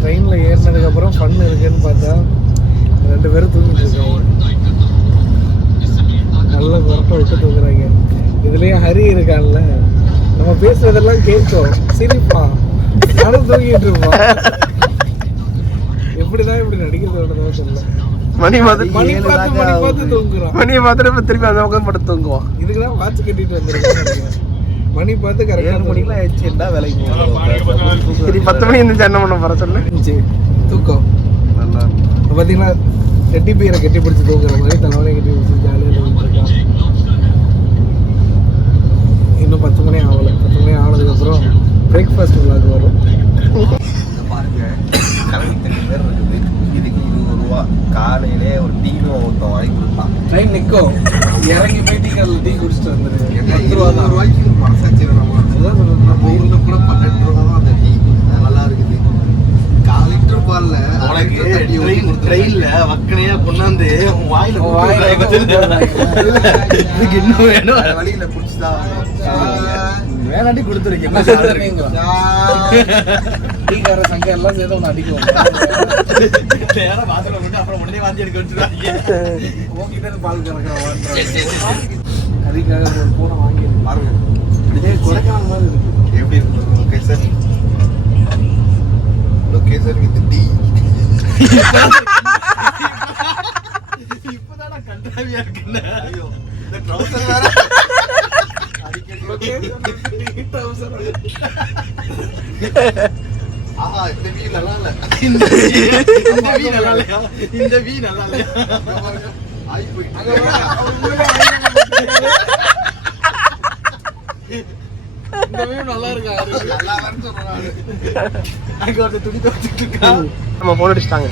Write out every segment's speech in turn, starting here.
ட்ரெயினில் ஏறினதுக்கப்புறம் ஃபன் இருக்குன்னு பார்த்தா 2 பேரும் தூங்கிட்டு இருக்காங்க. நல்ல குரட்டை விட்டு தூங்குறாங்க. இதுலேயும் ஹரி இருக்கான்ல, நம்ம பேசுறதெல்லாம் கேட்கும், சிரிப்பான், நானும் தூங்கிட்டு இருப்பான். எப்படிதான் இப்படி நடிக்கிறதோட தெரியல. மணி பார்த்து தூங்குறான். மணியை பார்த்துட்டு திருப்பி அந்த பக்கம் படுத்து தூங்குவான். இதுக்குதான் வாட்ச் கட்டிட்டு வந்துருக்கேன். மணி பார்த்து கரெக்டாக 7 மணிக்கெலாம் ஆயிடுச்சுடா வேலைக்கு போகணும். சரி 10 மணி இருந்துச்சு என்ன பண்ண போகிற சொல்லு. தூக்கம் நல்லா இப்போ பார்த்தீங்கன்னா கெட்டி பீரை கெட்டி பிடிச்சி தூங்குற மாதிரி தலைவனையும் கட்டி பிடிச்சி ஜாலியாக தூங்கிட்டு இருக்கான். இன்னும் 10 மணி ஆகலை. 10 மணி ஆனதுக்கப்புறம் பிரேக்ஃபாஸ்ட் விளாக் வரும். பாருங்க, கலனி தண்ணி பேர் இருக்குது. இதுக்கு 20 ரூபா. காலையிலே ஒரு டீனும் ஒருத்தன் வாங்கி கொடுப்பான். ட்ரெயின் நிற்கும், இறங்கி போய் டீ கடையில் டீ குடிச்சிட்டு வந்துடு. 10 ரூபா தான். ரூபாய்க்கு மனசாட்சி நம்ம ஊரில் கூட 12 ரூபா தான் அந்த டீ. நல்லா இருக்குது. 4 லிட்டர் பால்ல ட்ரெயின்ல வக்கனையா கொண்டாந்து வாயில இன்னும் வேணும். வழியில குடிச்சுதான் வேணாட்டி கொடுத்துருக்கீங்க. டீக்கார சங்கம் எல்லாம் சேர்ந்து ஒன்று அடிக்குவோம். நேரம் வாசல விட்டு அப்புறம் உடனே வாந்தி எடுக்க வச்சுருவாங்க. உங்ககிட்ட பால் கறக்கிறோம். அதுக்காக ஒரு பூனை வாங்கி பாருங்க, கொடைக்கானல் மாதிரி இருக்கு. எப்படி இருக்கு லொகேஷன்? லொகேஷன் வித் டி. இப்பதானா கண்டாவியா இருக்குன்னு. ஐயோ, இந்த ட்ரவுசர் வேற ஆஹா, இந்த வீ நல்லா இல்ல. இந்த வீ நல்லா இல்ல. இந்த வீ நல்லா இல்ல. ஆய் போய் இந்த வீ நல்லா இருக்கா? நல்லா வரன்னு சொல்றாரு. அங்க ஒரு துணி துவைச்சிட்டு இருக்கா. நம்ம போன் அடிச்சிட்டாங்க.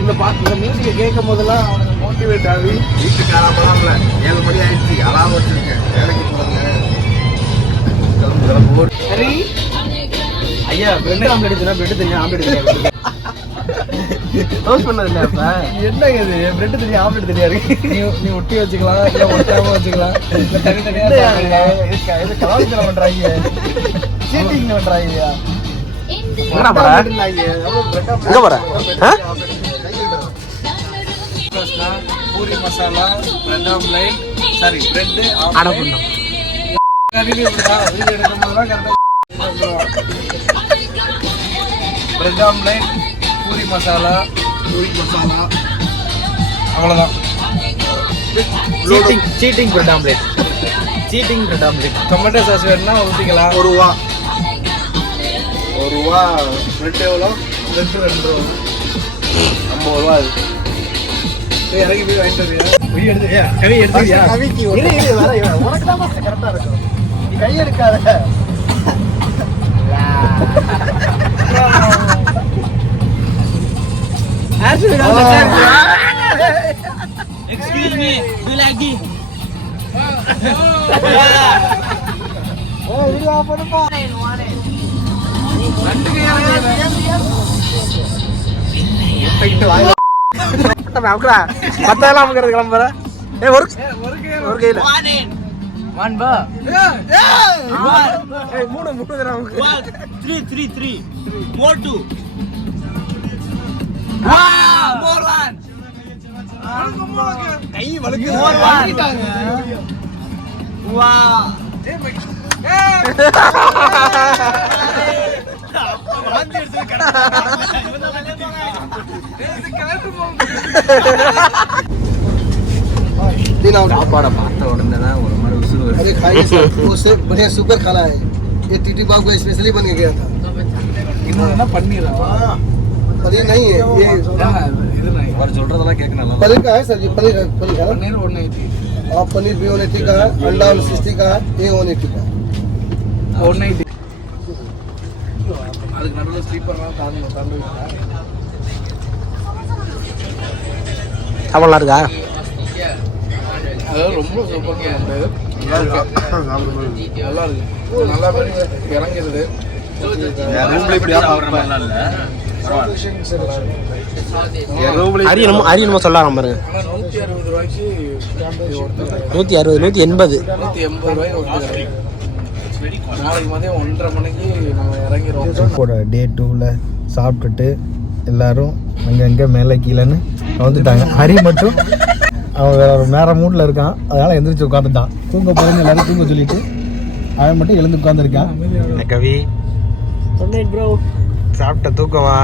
இந்த மியூசிக்கை கேட்கும் போதெல்லாம் அவனுக்கு மோட்டிவேட் ஆகி வீட்டுக்கு அலாமலாம்ல 7 மணி ஆயிடுச்சு. அலாம் வச்சிருக்கேன், வேலைக்கு போறாங்க. சரி ஐயா பிரெட் ஆம்லெட் சொன்னா பிரெட் தனியா ஆம்லெட் ரோஸ் பண்ணது இல்ல. அப்ப என்ன இது பிரெட் தனியா ஆம்லெட் தனியா இருக்கு. நீ ஒட்டி வச்சுக்கலாம், இல்ல ஒட்டாம வச்சுக்கலாம், இல்ல தனித்தனியா இது கலாச்சார பண்றாங்க, சீட்டிங் பண்றாங்க. என்ன போற எங்க போற? Puri masala, bread omelette, sorry bread order பண்ணோம். பிரெட் ஆம்லெட், பூரி மசாலா, அவ்வளோதான். Cheating bread omelette, cheating bread omelette. Tomato sauce வேணும்னா ஊற்றிக்கலாம். 1 ரூபா. 1 ரூபா. பிரெட் எவ்வளோ? 2 ரூபா. 50 ரூபா. அது இறங்கி போய் வாங்கிட்டு வரியா? கவி எடுத்துக்கியா? கவிக்கு உனக்கு தான் கரெக்டா இருக்கும். நீ கை எடுக்காத. Excuse me, do you like this? மத்தெல்லாம் அமுக்கிறது கிளம்புற. ஒரு கையில One bar. மூணு தடவை அமுக்கு. 3. More 2. Wow, more one. கை வழுக்கு. More one. Wow. சாப்பாடை பார்த்த உடனே தான் ஒரு மாதிரி உசுறு வருது. अरे खाइए सर, उससे बढ़िया सुपर खाना है। ये टीटी बाबू का स्पेशली बन के गया था। இன்னொன்னா பன்னீரா? पनीर नहीं है ये, இது नहीं. அவர் சொல்றதெல்லாம் கேட்க நல்லா पनीर का है सर जी, पनीर है ना? பன்னீர் 180. और पनीर भी 180 का है, अंडा 160 का है, ये 180 का है। 180. அதுக்கு நடுவில் ஸ்லீப்பர்லாம் தாண்டு. சாப்பாடுலாம் இருக்கா? அதாவது ரொம்ப சூப்பராக இருந்தது. நல்லா இருக்கு. நல்லா இறங்கிடுது. ரூம்ல இப்படி சாப்பிட்ற இல்ல. அரி நம்ம சொல்லலாம் பாருங்க. ஆனால் 160 ரூபாய்க்கு 160 180 180 ரூபாய்க்கு ஒருத்தர் நாளைக்கு மதியம் 1:30 மணிக்கு நம்ம இறங்கிடுவோம். டே 2ல் சாப்பிட்டுட்டு எல்லாரும் அங்கே மேலே கீழேன்னு வந்துட்டாங்க. ஹரி மட்டும் அவன் வேற மூடில் இருக்கான், அதனால் எந்திரிச்சு உட்காந்துட்டான். தூங்க போகிறேன்னு எல்லாரும் தூங்க சொல்லிட்டு அவன் மட்டும் எழுந்து உட்காந்துருக்கான். கவி ப்ரோ சாப்பிட்ட தூக்கமா?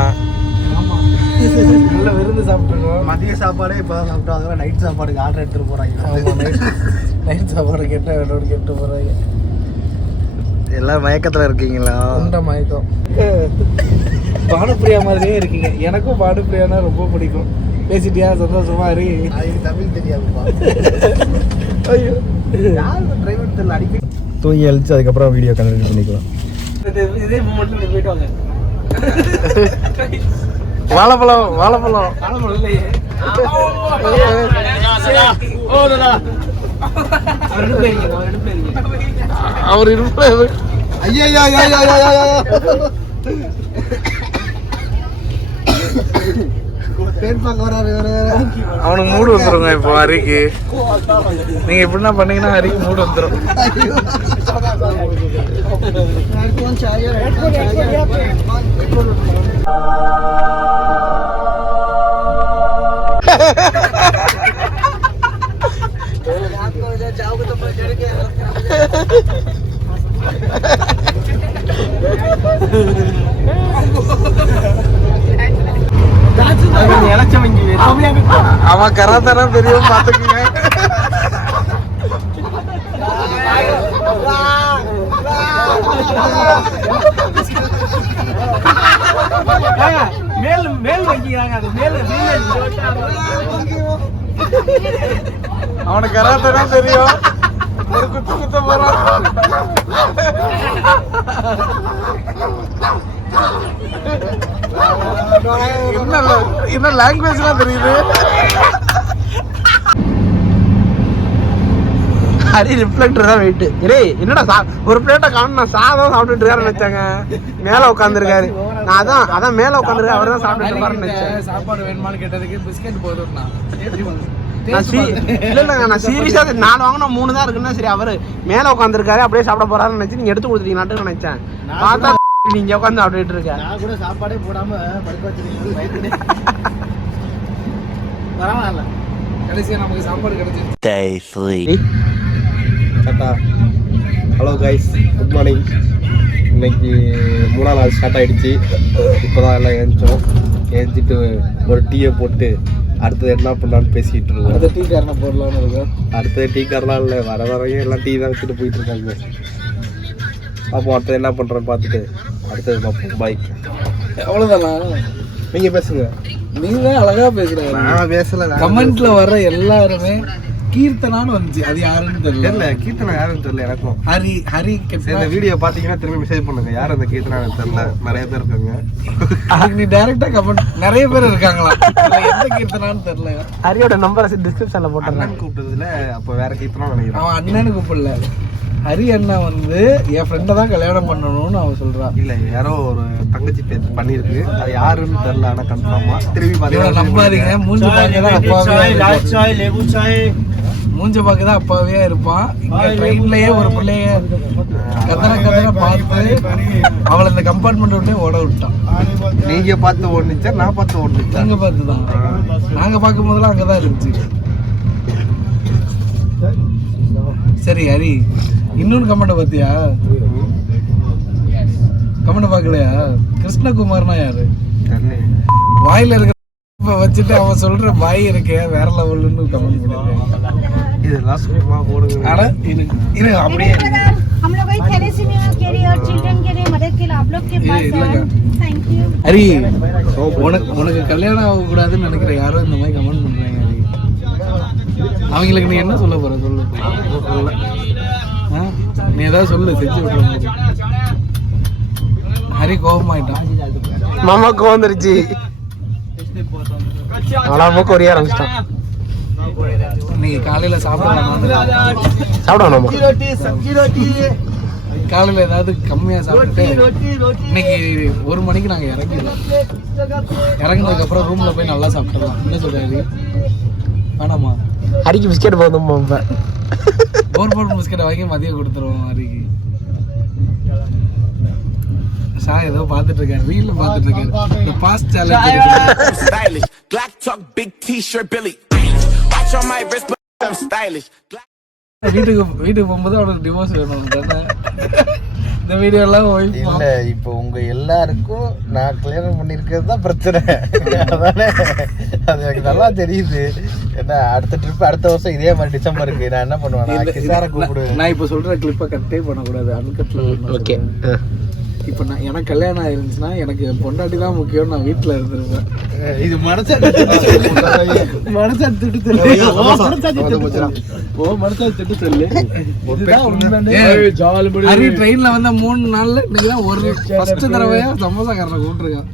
நல்ல விருந்து சாப்பிட்டுருக்கோம். மதிய சாப்பாடே இப்போ தான் சாப்பிட்டோம், அதெல்லாம் நைட் சாப்பாடுக்கு ஆர்டர் எடுத்துகிட்டு போகிறாங்க. நைட் சாப்பாடு கேட்டு போகிறாங்க. எல்லாம் மயக்கத்தில் இருக்கீங்களா? உண்ட மயக்கம். பானுப்பிரியா மாதிரியே இருக்கீங்க. எனக்கும் பானுப்பிரியானா ரொம்ப பிடிக்கும். பேசிட்டியா சந்தோஷமா இரு. தமிழ் தெரியாதுப்பா. ஐயோ டிரைவர் தெரியல. அடிக்கடி தூங்கி அழிச்சு அதுக்கப்புறம் வீடியோ கண்டினியூ பண்ணிக்கலாம். இதே மூமெண்ட்ல போயிட்டு வாங்க. வாழைப்பழம் இல்லையே. அவர் இருப்ப ஐயா அவனுக்கு மூடு வந்துருங்க. இப்போ ஹரிக்கு நீங்க எப்படின்னா பண்ணீங்கன்னா ஹரிக்கு மூடு வந்துடும். அவன் கராத்தானா பெரியவன் பாத்துக்குங்க. மேல் வைக்கிறாங்க. அது மேல் அவனுக்கு கராத்தானா தெரியும். ஒரு குத்த போறான். என்ன லாங்குவேஜ்லாம் தெரியுது. ஹரி ரிஃப்ளெக்டர் தான் வெயிட். என்னடா ஒரு பிளேட்டை காணும், நான் சாதம் சாப்பிட்டுட்டு இருக்காரு நினைச்சாங்க. மேல உட்காந்துருக்காரு. நான் அதான் மேல உட்காந்துருக்காரு. அவர் தான் சாப்பிட்டுட்டு இருப்பாருன்னு நினைச்சேன். சாப்பாடு வேணுமான்னு கேட்டதுக்கு பிஸ்கெட் போதும்னா நான் சீரியஸா 4 வாங்கினா 3 தான் இருக்குன்னா சரி, அவரு மேல உட்காந்துருக்காரு அப்படியே சாப்பிட போறாருன்னு நினைச்சு நீங்க எடுத்து கொடுத்துட்டீங்கன்னு நினைச்சேன். பார்த்தா நீங்க உட்காந்து அப்படிட்டு இருக்க. நான் கூட சாப்பாடே போடாம படுக்க வச்சிருக்கீங்க. பரவாயில்ல, கடைசியா நமக்கு சாப்பாடு கிடைச்சிருச்சு. Day 3. Tata. Hello guys, good morning. இன்னைக்கு 3ஆம் நாள் ஸ்டார்ட் ஆகிடுச்சு. இப்போ தான் எல்லாம் ஏஞ்சிட்டு ஒரு டீயை போட்டு அடுத்தது என்ன பண்ணலான்னு பேசிகிட்டு இருக்கோம். அடுத்த டீ காரணம் போடலான்னு இருக்கோம். அடுத்தது டீ காரெலாம் இல்லை, வரையும் எல்லாம் டீ தான் வச்சுட்டு போயிட்டு இருக்காங்க. பார்ப்போம் அடுத்தது என்ன பண்ணுறேன்னு பார்த்துட்டு அடுத்தது பார்ப்போம். பாய். அவ்வளோதானா? நீங்கள் பேசுங்க. நீங்க அழகா பேசுறீங்க. நான் பேசல. கமெண்ட்ல வர்ற எல்லாருமே கீர்த்தனான்னு வந்துச்சு. அது யாருன்னு தெரியல. கீர்த்தனா யாருன்னு தெரியல எனக்கும். ஹரி இந்த வீடியோ பாத்தீங்கன்னா திரும்பி மெசேஜ் பண்ணுங்க. யார் அந்த கீர்த்தனா தெரியல, நிறைய பேர் இருக்காங்க. அதுக்கு நீ டைரக்டா கமெண்ட். நிறைய பேர் இருக்காங்களா? எந்த கீர்த்தனான்னு தெரியல. ஹரியோட நம்பரை டிஸ்கிரிப்ஷன்ல போட்டு அண்ணன் கூப்பிட்டதுல அப்போ வேற கீர்த்தனா நினைக்கிறேன். அவன் அண்ணனு கூப்பிடல. ஹரி அண்ணா வந்து என் ஃப்ரெண்டை தான் கல்யாணம் பண்ணணும்னு அவன் சொல்றான். இல்ல யாரோ ஒரு தங்கச்சி பேர் பண்ணிருக்கு, அது யாருன்னு தெரியல. ஆனா கன்ஃபார்மா திரும்பி பாத்தீங்கன்னா நம்பாதீங்க. மூஞ்சி பார்க்கதான் அப்பாவே இருப்பான். இங்க ட்ரெயின்லயே ஒரு பிள்ளைய கத்தனை பார்த்து அவளை இந்த கம்பார்ட்மெண்ட் விட்டு ஓட விட்டான். நீங்க பார்த்து ஓடுச்சா நான் பார்த்து ஓடுச்சா? நீங்க பார்த்துதான். நாங்க பார்க்கும் போதெல்லாம் அங்கதான் இருந்துச்சு. சரி ஹரி, இன்னொன்னு கமெண்ட் பார்த்தியா? கமெண்ட் பார்க்கலையா? கிருஷ்ணகுமார்னா யாரு? வாயில இருக்கிற வச்சுட்டு அவன் சொல்ற வாய் இருக்கே வேற லெவல்னு கமெண்ட் பண்ணிருக்காங்க. இதெல்லாம் சும்மா போடுங்க. அட இது அப்படியே हम लोग थैलेसीमिया के लिए और चिल्ड्रन के लिए मदद के लिए आप लोग के पास है. Thank you. ஹரி, உனக்கு கல்யாணம் ஆக கூடாதுன்னு நினைக்கிற யாரோ இந்த மாதிரி கமெண்ட் பண்றாங்க. ஹரி, அவங்களுக்கு நீ என்ன சொல்ல போற? சொல்லு. நீ ஏதாவது சொல்லு, செஞ்சு விட்டு. ஹரி கோபமாயிட்டான். மாமா கோவந்துருச்சு. மூக்கு ஒரே ஆரம்பிச்சிட்டான். இன்னைக்கு காலையில சாப்பிடலாமா? காலையில ஏதாவது கம்மியா சாப்பிட்டு இன்னைக்கு 1 மணிக்கு நாங்க இறங்கினதுக்கு அப்புறம் ரூம்ல போய் நல்லா சாப்பிடலாம். என்ன சொல்றாரு? வேணாமா? ஹரிக்கு பிஸ்கெட் போதும். போர் பிஸ்கெட்டை வாங்கி மதியம் கொடுத்துருவோம் ஹரிக்கு. ஷா ஏதோ பார்த்துட்டு இருக்காரு, ரீல்ல பார்த்துட்டு இருக்காரு. இந்த fast challenge stylish. Black talk, big t-shirt, Billy. Watch on my wrist, but I'm stylish. வீட்டுக்கு போகும்போது அவனுக்கு டிவோர்ஸ் வேணும் தானே. இந்த வீடியோ எல்லாம் இல்ல இப்போ உங்க எல்லாருக்கும் நான் கல்யாணம் பண்ணிருக்கிறது தான் பிரச்சனை. அதானே அது எனக்கு நல்லா தெரியுது. என்ன அடுத்த ட்ரிப் அடுத்த வருஷம் இதே மாதிரி டிசம்பருக்கு நான் என்ன பண்ணுவேன், கிசார கூப்பிடுவேன். நான் இப்போ சொல்ற கிளிப்பை கட்டே பண்ணக்கூடாது, அன்கட்ல. ஓகே, இப்போ நான் எனக்கு கல்யாணம் ஆயிருந்துச்சுன்னா எனக்கு பொண்டாட்டி தான் முக்கியம், நான் வீட்டில் இருந்திருப்பேன். இது மனசா திட்டு சொல்லு, திட்டு சொல்லு. ஹரி ட்ரெயின்ல வந்த 3 நாள்ல இன்னைக்கு தான் ஒரு ஃபர்ஸ்ட் தடவையா சமோசாக்காரனை கூப்பிட்டுருக்கான்.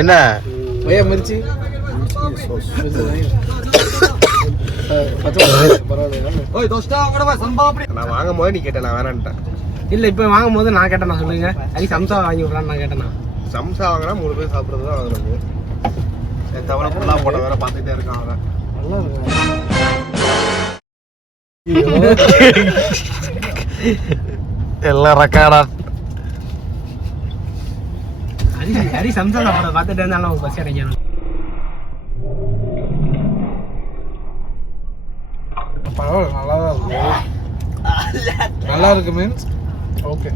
என்ன மிர்ச்சி நான் வாங்கும் போது நீ கேட்டேன், நான் வேணான்ட்டேன். இல்ல இப்ப வாங்கும் போது நான் கேட்டேன், நான் சொல்லுங்க அது சம்சா வாங்கி விடலான்னு நான் கேட்டேன். சம்சா வாங்கினா 3 பேர் சாப்பிட்றது தான் வாங்குறது. தவணை ஃபுல்லாக போட வேற பார்த்துட்டே இருக்கான் அவன். எல்லாம் ரெக்கார்டா. ஹரி சம்சா சாப்பிட பார்த்துட்டு இருந்தாலும் பஸ் இறங்கணும். பரவாயில்ல, நல்லா தான் இருக்கு. நல்லா இருக்கு மீன்ஸ் ஓகே.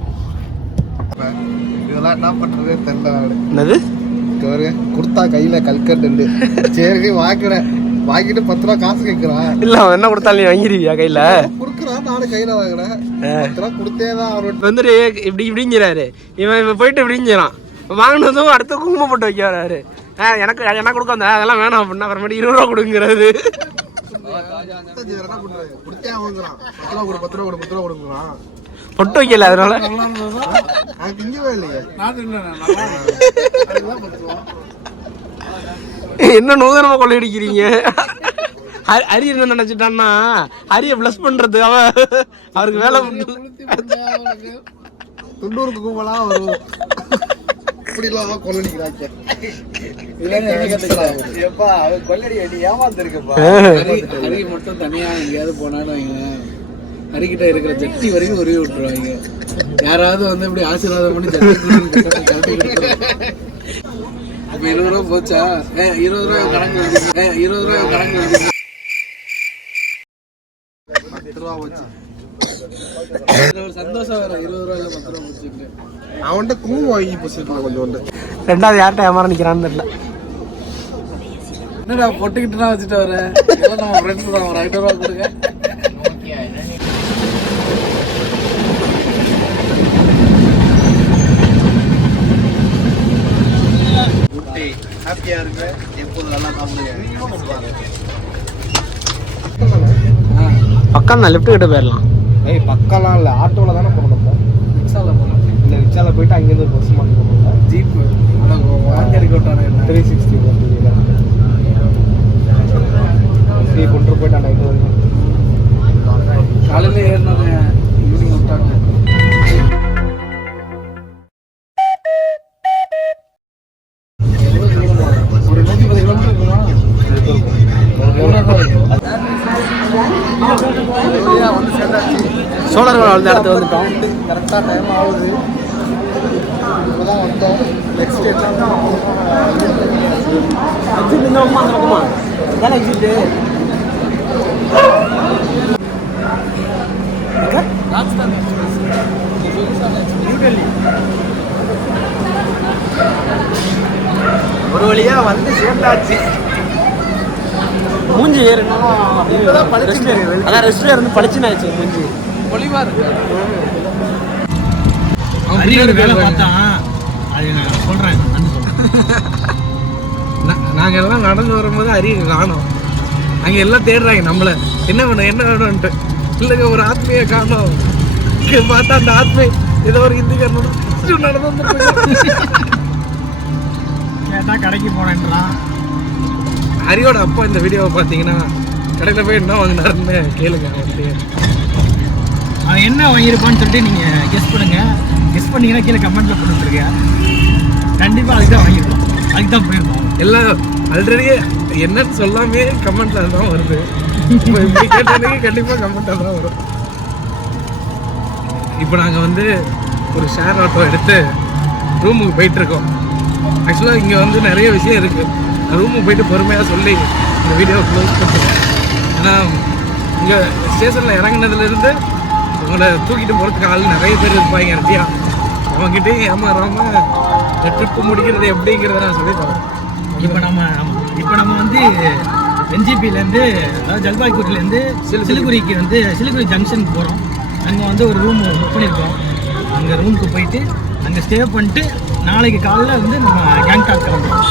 இதெல்லாம் என்ன பண்றதே தெரியல. என்னது கொடுத்தா கையில கல்கட்டு சரி வாங்கிட்டு 10 ரூபா காசு கேட்கிறான். இல்ல அவன் என்ன கொடுத்தாலும் நீ வாங்கிருவியா கையில? குடுக்குறான், நானும் கையில வாங்கினேன். 10 ரூபா கொடுத்தேதான் அவரு வந்துட்டு இப்படிங்கிறாரு. இவன் போயிட்டு இப்படிங்கிறான். வாங்கினதும் அடுத்த குங்குமம் போட்டு வைக்க வராரு. எனக்கு என்ன கொடுக்க வந்தா அதெல்லாம் வேணாம் அப்படின்னா அப்புறமேட்டு 20 ரூபா கொடுங்கிறது. பொட்டு வைக்கல அதனால என்ன நூதனமா கொள்ளையடிக்கிறீங்க. ஹரி என்ன நினைச்சிட்டான்னா ஹரிய பிளஸ் பண்றது அவருக்கு வேலை. தொண்ணூறுக்கு கும்பலா வரும். இப்படிலாம் கொள்ளடிக்கிறாங்க. ஹரி மட்டும் தனியா எங்கேயாவது போனாலும் ஹரிக்கிட்ட இருக்கிற ஜட்டி வரைக்கும் உருவி விட்டுருவாங்க. யாராவது வந்து இப்படி ஆசீர்வாதம் பண்ணி ஜட்டி இப்ப 20 ரூபா போச்சா? 20 ரூபாய் கணக்கு வருது. 20 ரூபாய் கணக்கு வருது. 10 ரூபா போச்சு. ஒரு சந்தோஷம் வர 20 ரூபாயில 10 ரூபா போச்சுட்டு அவன்கிட்ட குங்குமம் வாங்கி போச்சுருக்கான் கொஞ்சோண்டு. ரெண்டாவது யார்கிட்ட ஏமாற நிக்கிறான்னு தெரியல. என்னடா பொட்டுக்கிட்டு தான் வச்சுட்டு வர நம்ம ஃப்ரெண்ட்ஸ் தான். ஒரு 5 ரூபா கொடுங்க. ஹாப்பியா இருக்கு, எப்போது நல்லா சாப்பிடுங்க. பக்கம் தான் லெஃப்ட் கிட்ட போயிடலாம். பக்கம்லாம் இல்லை, ஆட்டோவில் தானே போகணும். ரிக்ஷாவில் போகலாம். இல்லை ரிக்ஷாவில் போயிட்டு அங்கேருந்து ஒரு பஸ் மாட்டி போகணும். ஜீப்பு வாங்கி விட்டாங்க 360 ஃப்ரீ கொண்டு போயிட்டு நைட்டு வரைக்கும். காலையில் ஏறினாங்க, ஈவினிங் விட்டாங்க. ஒரு 110 கிலோமீட்டர் இருக்குமா? சோழர் வந்து இடத்துல வந்துட்டோம். கரெக்டாக டைம் ஆகுது. இப்போதான் வந்தோம். நெக்ஸ்ட் ஒரு வழியா வந்து சேர்ந்தாச்சு. மூஞ்சி ஏறுனாலும் அதான் ரெஸ்ட்ல இருந்து பளிச்சுன்னு ஆயிடுச்சு மூஞ்சி. பொலிவா இருக்கு. வேலை பார்த்தான் அது நான் சொல்றேன். நாங்கள் எல்லாம் நடந்து வரும்போது அரிய காணோம். அங்கே எல்லாம் தேடுறாங்க நம்மள, என்ன வேணும்ன்ட்டு. இல்லைங்க ஒரு ஆத்மையை காணோம். பார்த்தா அந்த ஆத்மை ஏதோ ஒரு ஹிந்திக்காரனோட நடந்து வந்து கேட்டா கடைக்கு போனேன்றான். ஹரியோட அப்பா இந்த வீடியோவை பார்த்தீங்கன்னா கடையில் போய் என்ன வாங்கினாருன்னு கேளுங்க. அவன் என்ன வாங்கியிருப்பான்னு சொல்லிட்டு நீங்கள் கெஸ் பண்ணுங்க. கெஸ் பண்ணீங்கன்னா கீழே கமெண்ட்டில் போட்டுருங்க. கண்டிப்பாக அதுக்கு தான் வாங்கியிருக்கோம், அதுக்கு தான் போயிருக்கோம். எல்லாம் ஆல்ரெடி என்னன்னு சொல்லாமே கமெண்ட்ல தான் வருது. இப்போ இப்படி கேட்டதுக்கு கண்டிப்பாக கமெண்ட்டாக தான் வரும். இப்போ நாங்கள் வந்து ஒரு ஷேர் ஆட்டோ எடுத்து ரூமுக்கு போயிட்டுருக்கோம். ஆக்சுவலாக இங்கே வந்து நிறைய விஷயம் இருக்குது. ரூமுக்கு போயிட்டு பொறுமையாக சொல்லி இந்த வீடியோவை க்ளோஸ் பண்ணுவோம். ஏன்னா இங்கே ஸ்டேஷனில் இறங்கினதுலேருந்து உங்களை தூக்கிட்டு போகிறதுக்கு ஆள் நிறைய பேர் இருப்பாங்க ரெட்டியா. அவங்ககிட்டயும் ஏமாறாமல் இந்த ட்ரிப்பு முடிக்கிறது எப்படிங்கிறத நான் சொல்லி தரேன். இப்போ நம்ம வந்து என்ஜிபிலேருந்து அதாவது ஜல்பாய்குரிலேருந்து சிலிகுரிக்கு வந்து சிலிகுரி ஜங்ஷனுக்கு போகிறோம். அங்கே வந்து ஒரு ரூம் புக் பண்ணியிருக்கோம். அங்கே ரூமுக்கு போயிட்டு அங்கே ஸ்டே பண்ணிட்டு நாளைக்கு காலையில் வந்து நம்ம கேங்டாக் கிளம்புறோம்.